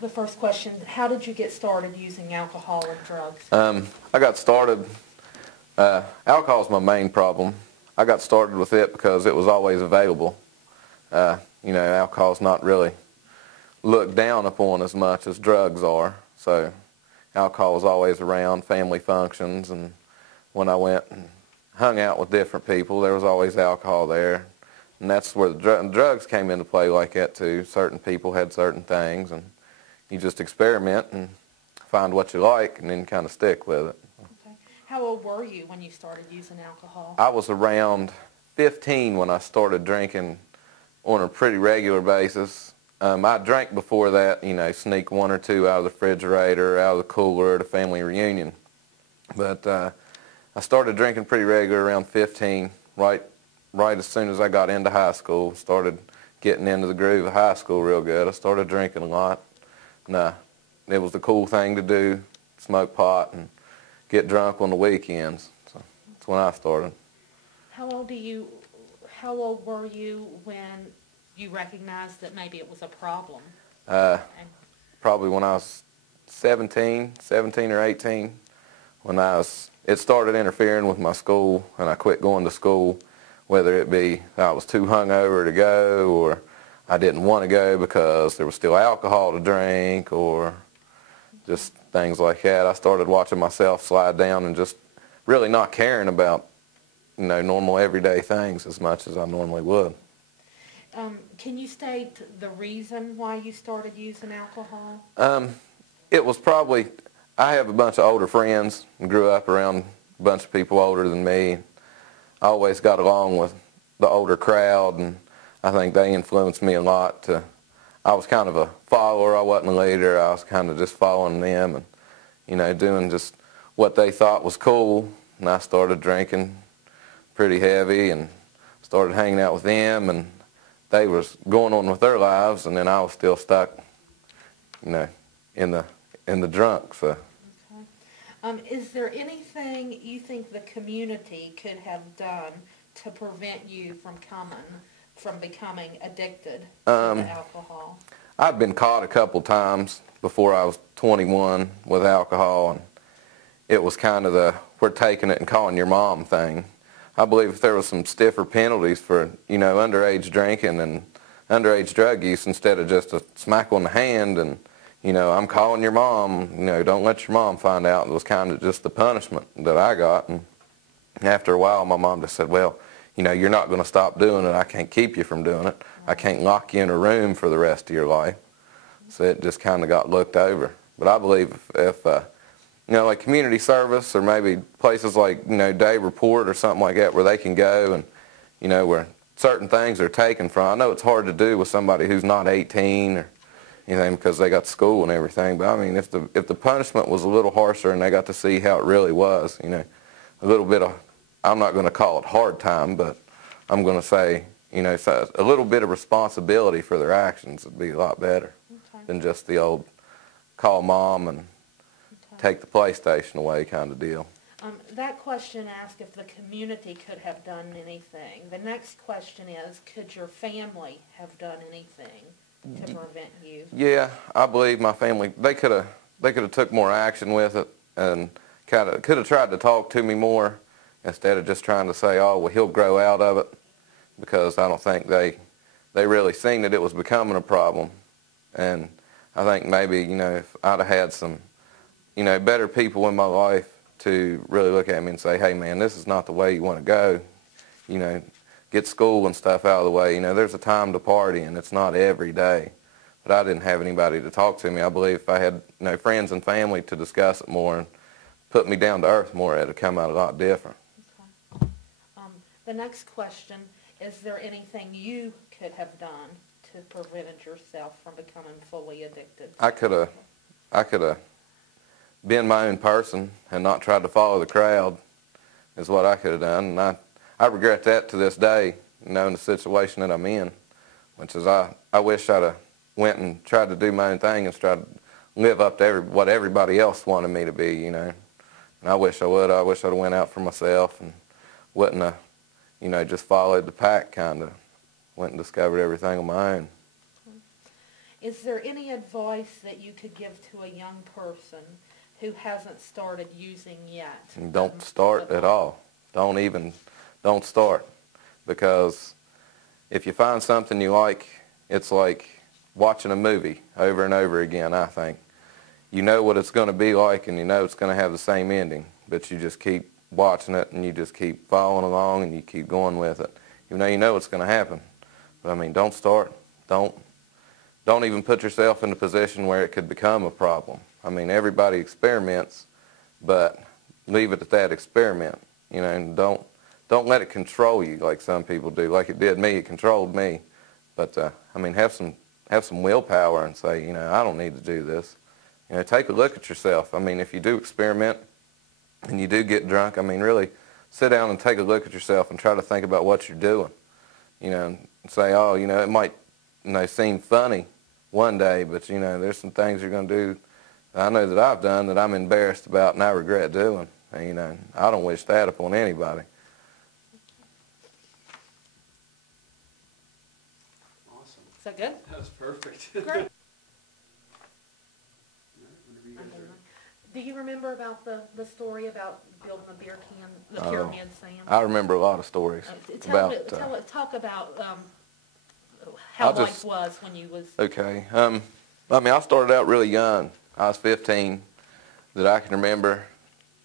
the first question, how did you get started using alcohol and drugs? I got started, alcohol is my main problem. I got started with it because it was always available. Alcohol is not really looked down upon as much as drugs are. So alcohol was always around, family functions, and when I went and hung out with different people, there was always alcohol there. And that's where the drugs came into play like that too. Certain people had certain things, and you just experiment and find what you like and then kind of stick with it. Okay. How old were you when you started using alcohol? I was around 15 when I started drinking on a pretty regular basis. I drank before that, sneak one or two out of the refrigerator, out of the cooler at a family reunion. But I started drinking pretty regular around 15, right as soon as I got into high school. Started getting into the groove of high school real good. I started drinking a lot. And, it was the cool thing to do, smoke pot and get drunk on the weekends. So that's when I started. How old were you when you recognized that maybe it was a problem? Probably when I was 17 or 18, when it started interfering with my school, and I quit going to school, whether it be I was too hungover to go, or I didn't want to go because there was still alcohol to drink, or just things like that. I started watching myself slide down and just really not caring about, normal everyday things as much as I normally would. Can you state the reason why you started using alcohol? It was probably, I have a bunch of older friends and grew up around a bunch of people older than me. I always got along with the older crowd, and I think they influenced me a lot. I was kind of a follower. I wasn't a leader. I was kind of just following them and, doing just what they thought was cool. And I started drinking pretty heavy and started hanging out with them, and they was going on with their lives, and then I was still stuck, in the drunk. So. Okay. Is there anything you think the community could have done to prevent you from becoming addicted to the alcohol? I'd been caught a couple times before I was 21 with alcohol, and it was kind of we're taking it and calling your mom thing. I believe if there was some stiffer penalties for, underage drinking and underage drug use instead of just a smack on the hand and, I'm calling your mom, don't let your mom find out. It was kind of just the punishment that I got. And after a while, my mom just said, well, you're not going to stop doing it. I can't keep you from doing it. I can't lock you in a room for the rest of your life. So it just kind of got looked over. But I believe if like community service or maybe places like, Day Report or something like that where they can go and, where certain things are taken from. I know it's hard to do with somebody who's not 18 or anything because they got school and everything. But, I mean, if the punishment was a little harsher and they got to see how it really was, a little bit of, I'm not going to call it hard time, but I'm going to say, so a little bit of responsibility for their actions would be a lot better than just the old call mom and take the PlayStation away kind of deal. That question asked if the community could have done anything. The next question is, could your family have done anything to prevent you? Yeah, I believe my family, they could have took more action with it and could have tried to talk to me more instead of just trying to say, oh, well, he'll grow out of it, because I don't think they really seen that it was becoming a problem. And I think maybe, if I'd have had some better people in my life to really look at me and say, hey, man, this is not the way you want to go. Get school and stuff out of the way. There's a time to party, and it's not every day. But I didn't have anybody to talk to me. I believe if I had, friends and family to discuss it more and put me down to earth more, it would come out a lot different. Okay. The next question, is there anything you could have done to prevent yourself from becoming fully addicted? I could have been my own person and not tried to follow the crowd is what I could have done. And I regret that to this day, in the situation that I'm in, which is I wish I'd have went and tried to do my own thing and tried to live up to what everybody else wanted me to be, And I wish I would. I wish I'd have went out for myself and wouldn't have, just followed the pack kind of. Went and discovered everything on my own. Is there any advice that you could give to a young person who hasn't started using yet? Don't start at all. Don't start. Because if you find something you like, it's like watching a movie over and over again, I think. You know what it's going to be like, and you know it's going to have the same ending, but you just keep watching it, and you just keep following along, and you keep going with it. Even though you know it's going to happen. But, I mean, don't start. Don't even put yourself in a position where it could become a problem. I mean, everybody experiments, but leave it at that experiment. You know, and don't let it control you like some people do. Like it did me, it controlled me. But I mean, have some willpower and say, you know, I don't need to do this. You know, take a look at yourself. I mean, if you do experiment and you do get drunk, I mean, really sit down and take a look at yourself and try to think about what you're doing. You know, and say, oh, you know, it might, you know, seem funny one day, but you know, there's some things you're going to do I know that I've done that I'm embarrassed about and I regret doing. And, you know, I don't wish that upon anybody. Awesome. Is that good? That was perfect. Great. Whenever you guys are- Do you remember about the story about building the beer can, the pyramid, Sam? I remember a lot of stories Talk about how I'll life just- was when you was... Okay. I mean, I started out really young. I was 15 that I can remember,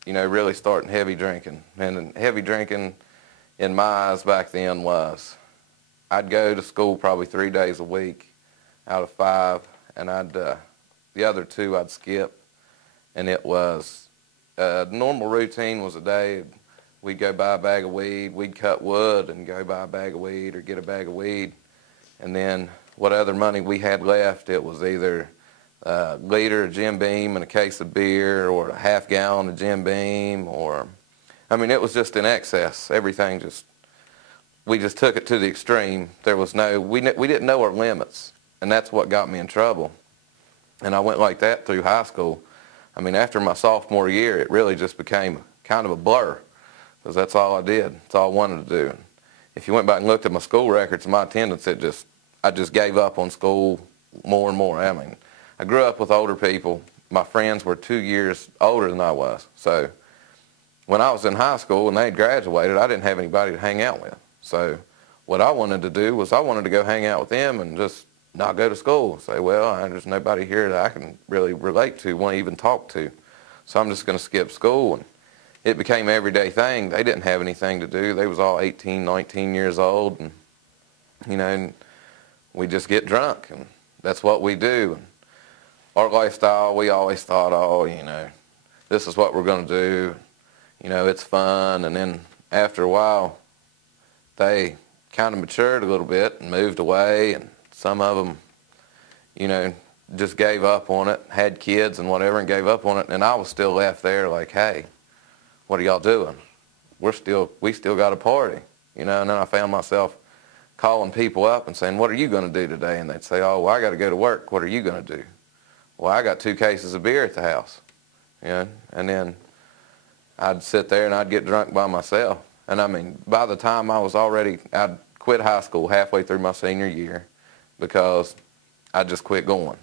you know, really starting heavy drinking. And heavy drinking in my eyes back then was I'd go to school probably 3 days a week out of 5, and the other 2 I'd skip. And it was, the normal routine was a day, we'd go buy a bag of weed, we'd cut wood and go buy a bag of weed or get a bag of weed. And then what other money we had left, it was either a liter of Jim Beam and a case of beer, or a half gallon of Jim Beam, or, I mean, it was just in excess. Everything we just took it to the extreme. There was we didn't know our limits, and that's what got me in trouble. And I went like that through high school. I mean, after my sophomore year, it really just became kind of a blur, because that's all I did. That's all I wanted to do. If you went back and looked at my school records and my attendance, I just gave up on school more and more. I mean, I grew up with older people. My friends were 2 years older than I was. So when I was in high school and they had graduated, I didn't have anybody to hang out with. So what I wanted to do was I wanted to go hang out with them and just not go to school. Say, well, there's nobody here that I can really relate to, want to even talk to. So I'm just going to skip school. And it became an everyday thing. They didn't have anything to do. They was all 18, 19 years old. And, you know, and we just get drunk. And that's what we do. And our lifestyle, we always thought, oh, you know, this is what we're going to do. You know, it's fun. And then after a while, they kind of matured a little bit and moved away. And some of them, you know, just gave up on it, had kids and whatever, and gave up on it. And I was still left there like, hey, what are y'all doing? We still got a party, you know. And then I found myself calling people up and saying, what are you going to do today? And they'd say, oh, well, I got to go to work. What are you going to do? Well, I got 2 cases of beer at the house, you know. And then I'd sit there and I'd get drunk by myself. And I mean, by the time I'd quit high school halfway through my senior year, because I just quit going.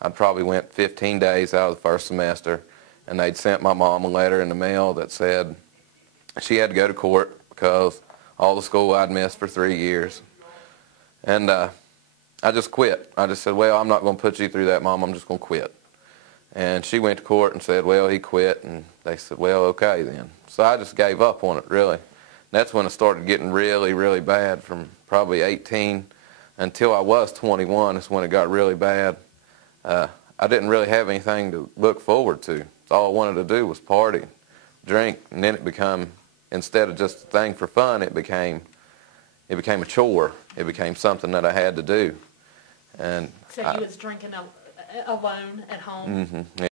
I probably went 15 days out of the first semester, and they'd sent my mom a letter in the mail that said she had to go to court because all the school I'd missed for 3 years. And I just quit. I just said, well, I'm not going to put you through that, Mom. I'm just going to quit. And she went to court and said, well, he quit. And they said, well, okay then. So I just gave up on it, really. And that's when it started getting really, really bad. From probably 18 until I was 21 is when it got really bad. I didn't really have anything to look forward to. All I wanted to do was party, drink, and then it became, instead of just a thing for fun, it became a chore. It became something that I had to do. And So you was drinking alone at home? Mm-hmm.